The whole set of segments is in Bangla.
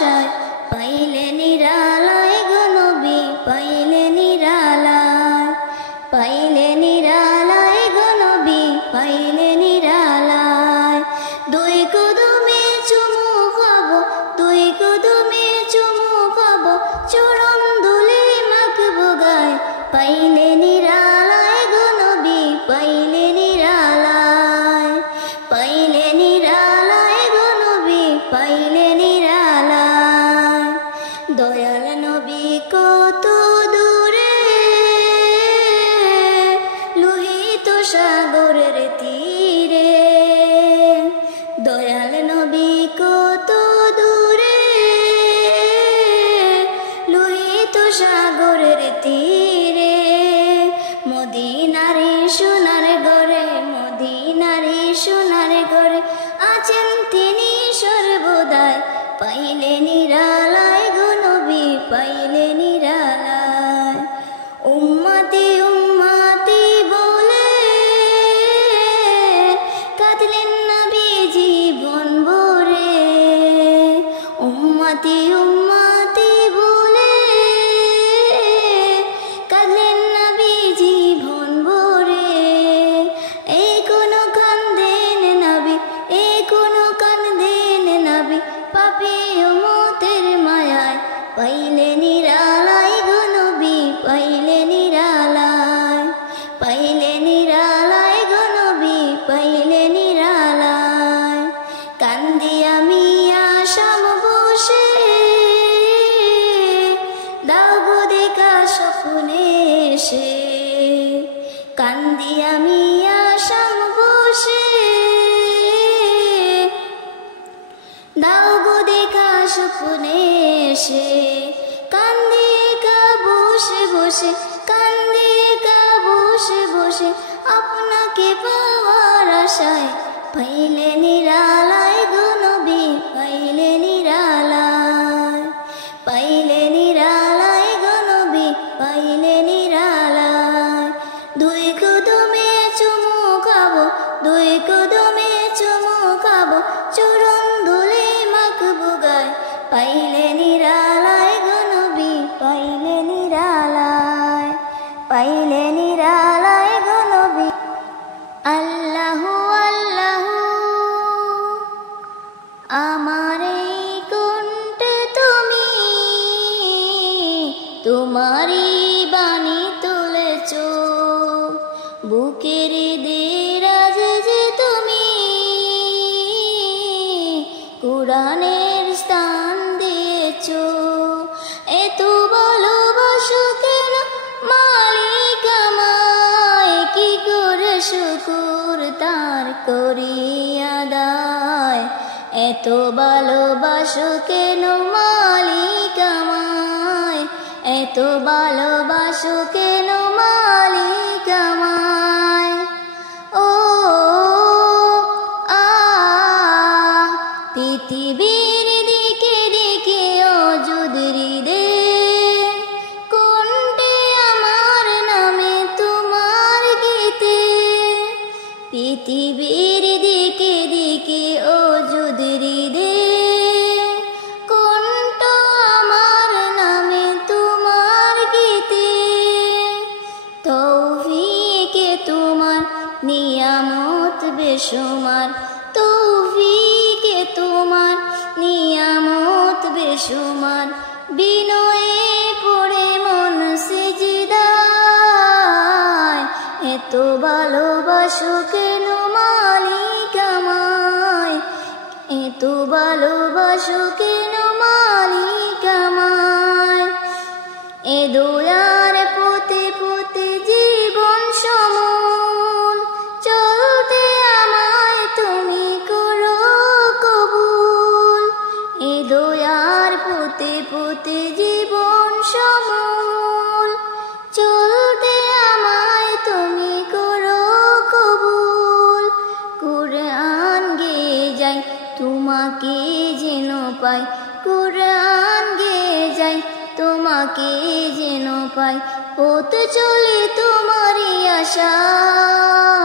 আশায় পাইলে নিরালায় গো নবী পাইলে নিরালায়, পাইলে নিরালায় গো নবী পাইলে নিরালায়। দুই কদমে চুমু খাবো, দুই কদমে চুমু খাবো, চরণ দুলে মাখবো গায়, পাইলে নিরালায় গো নবী পাইলে নিরালায়, পাইলে নিরালায় গো নবী পাইলে নিরালায়। দয়াল নবী কত দূরে লোহিত সাগরের তীরে, দয়াল নবী কত দূরে লোহিত সাগরের তীরে। মদিনারে সোনার ঘরে, মদিনারে সোনার ঘরে আছেন তিনি সর্বদাই, পাইলে নিরালায় গো নবী পাইলে নিরালায়। উম্মতি উম্মতি বলে কাঁদলেন নবী জীবন ভরে, উম্মতি উম্মতি বলে কাঁদলেন নবী জীবন ভরে। এই কোনো কান্দেন নবী, এই কোনো কান্দেন নবী, পাপী উম্মতের মায়ায়, পাইলে নিরালায় গো নবী পাইলে নিরালায়, পাইলে নিরালায় গো নবী পাইলে নিরালায়। কান্দি আমি আসাম বসে দাও গো দেখা স্বপ্নে এসে, কান্দি আমি আসাম বসে দাও গো দেখা স্বপ্নে এসে। কান্দি একা বসে বসে, কান্দি একা বসে বসে আপনাকে পাওয়ার আশায়, পাইলে নিরালায় গো নবী পাইলে নিরালায়, পাইলে নিরালায় গো নবী পাইলে নিরালায়। দুই কদমে চুমু খাবো, দুই কদমে চুমু খাবো, চরণ দুলে মাখবো গায়, পাইলে নিরালায় গো নবী পাইলে নিরালায়, পাইলে নিরালায় গো নবী। আল্লাহু আল্লাহু আমার এই কণ্ঠে তুমি তোমারই বাণী তুলেছ, বুকের দেরাজ যে তুমি কুরআনের স্থান দিয়েছ। এত ভালোবাসো কেন মালিক আমায়, কি করে শুকুর তার করি আদায়। এত ভালোবাসো কেন মালিক আমায়, এত ভালোবাসো কেন মালিক আমায়। ও আ পৃথিবীর দিকে দিকে অযুদরি দে, কোনটি আমার নামে তোমার গীতে। পৃথিবীর দিকে দিকে অযুদরি দে, কোনটা আমার নামে তোমার গীতে। তৌফিকে তোমার নিয়ামত বেশুমার, তৌফিকে তোমার নিয়ামত বেশুমার, বিনয়ে পড়ে মন সিজদায়। এত ভালোবাসো কেন মালিক আমায়, এত ভালোবাসো কেন মালিক আমায়। এ দয়ার পথে পথে জীবন সমন, চলতে আমায় তুমি করো কবুল। এ দয়ার পথে পথে জীবন সমন, চলতে আমায় তুমি করো কবুল। কুরআন গেয়ে যাই তোমাকে যেন পাই, কুরআন গেয়ে যাই তোমাকে যেন পাই। পথ চলে তোমারই আশায়,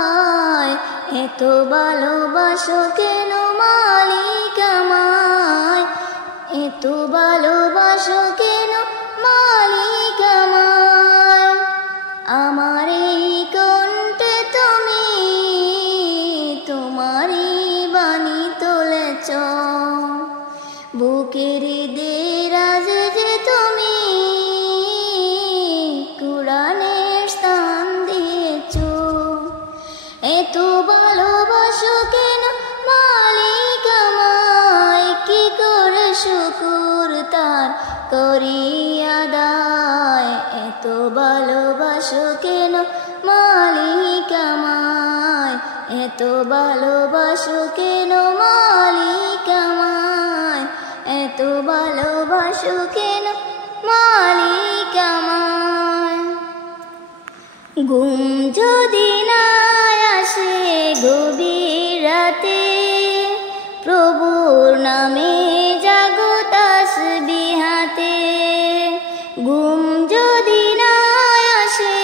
এত ভালোবাসো কেন মালিক আমায়, এত বুকের দেরাজ যে তুমি কুরআনের স্থান দিয়েছ। এত ভালোবাসো কেন মালিক আমায়, কি করে শুকর তার করি আদায়। এত ভালোবাসো কেন মালিক আমায়, এত ভালোবাসো কেন মালিক আমায়, এত ভালোবাসো কেন মালিক আমায়। ঘুম যদি না আসে গভীর রাতে, প্রভুর নামে জাগো তাসবিহাতে। ঘুম যদি না আসে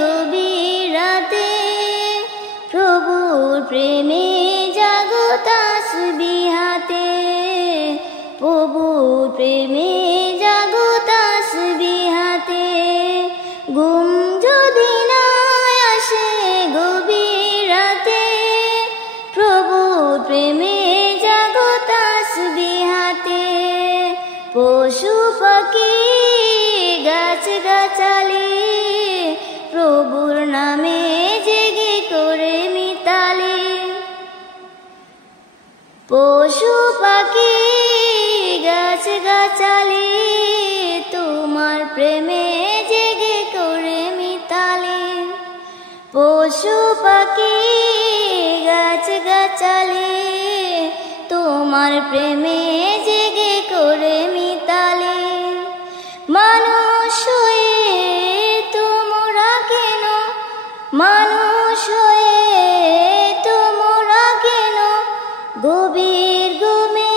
গভীর রাতে, প্রভুর প্রেমে জাগো তাসবিহাতে। প্রভুর প্রেমে জাগো তাসবিহাতে। ঘুম যদি না আসে গভীর রাতে, প্রভুর প্রেমে জাগো তাসবিহাতে। পশু পাখি গাছ গাছালি, প্রভুর নামে জেগে করে মিতালি। পশু পাখি গাছ গাছালি, তোমার প্রেমে জেগে করে মিতালি। পশু পাখি গাছ গাছালি, তোমার প্রেমে জেগে করে মিতালি। মানুষ হয়ে তোমরা কেন, মানুষ হয়ে তোমরা কেন গভীর ঘুমে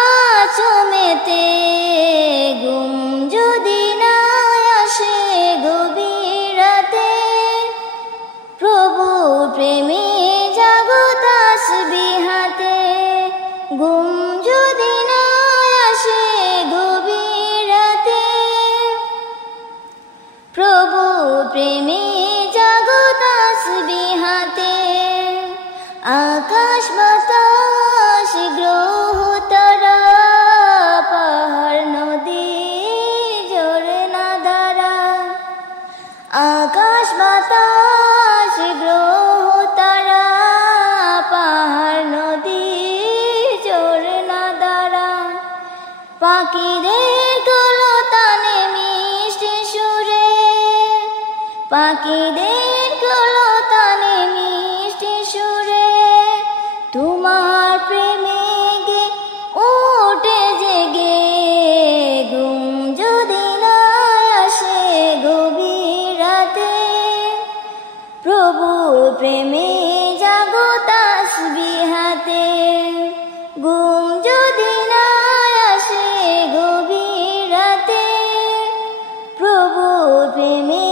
আছো মেতে। ঘুম যদি না আসে গভীর রাতে, প্রভুর প্রেমে জাগো তাসবিহাতে। ঘুম যদি না আসে গভীর রাতে, প্রভুর প্রেমে জাগো তাসবিহাতে। আকাশ বাতাস গ্রহ তারা, পাহাড় নদী ঝরনা ধারা। আকাশ বাতাস গ্রহ তারা, পাহাড় নদী ঝরনা ধারা। পাখিদের কলতানে মিষ্টি সুরে, পাখিদের কলতানে মিষ্টি সুরে, তোমার প্রেমে গে ওঠে জেগে। ঘুম যদি না আসে গভীর রাতে, প্রভুর প্রেমে জাগো তাসবিহাতে। ঘুম যদি না আসে গভীর রাতে, প্রভুর প্রেমে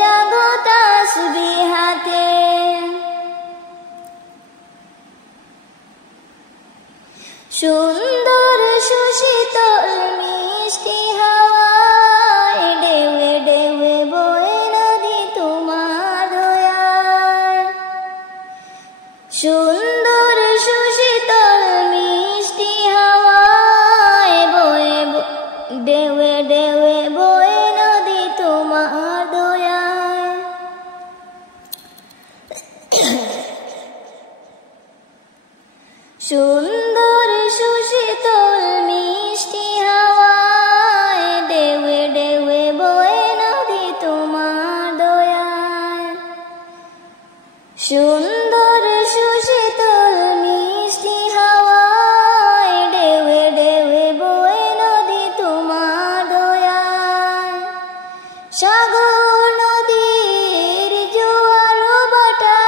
জাগো তাসবিহাতে। সুন্দর সুশীতল মিষ্টি হাওয়ায়, ঢেউয়ে ঢেউয়ে বয়ে নদী তোমার দয়ায়। সুন্দর সুশীতল মিষ্টি হাওয়ায়, বয়ে ঢেউয়ে ঢেউয়ে বয়ে নদী তোমার দয়ায়। সুন্দর সুশীতল মিষ্টি হাওয়ায়, ঢেউয়ে ঢেউয়ে বয়ে নদী তোমার দয়ায়। সুন্দর সুশীতল মিষ্টি হাওয়ায়, ঢেউয়ে ঢেউয়ে বয়ে নদী তোমার দয়ায়। সাগর নদীর জোয়ার ভাটা,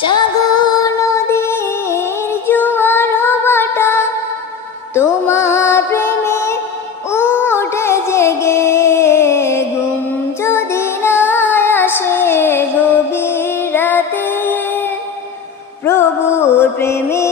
সাগর নদীর জোয়ার ভাটা, তোমার প্রেমে উঠে জেগে। ঘুম যদি না আসে গভীর রাতে, প্রভুর প্রেমে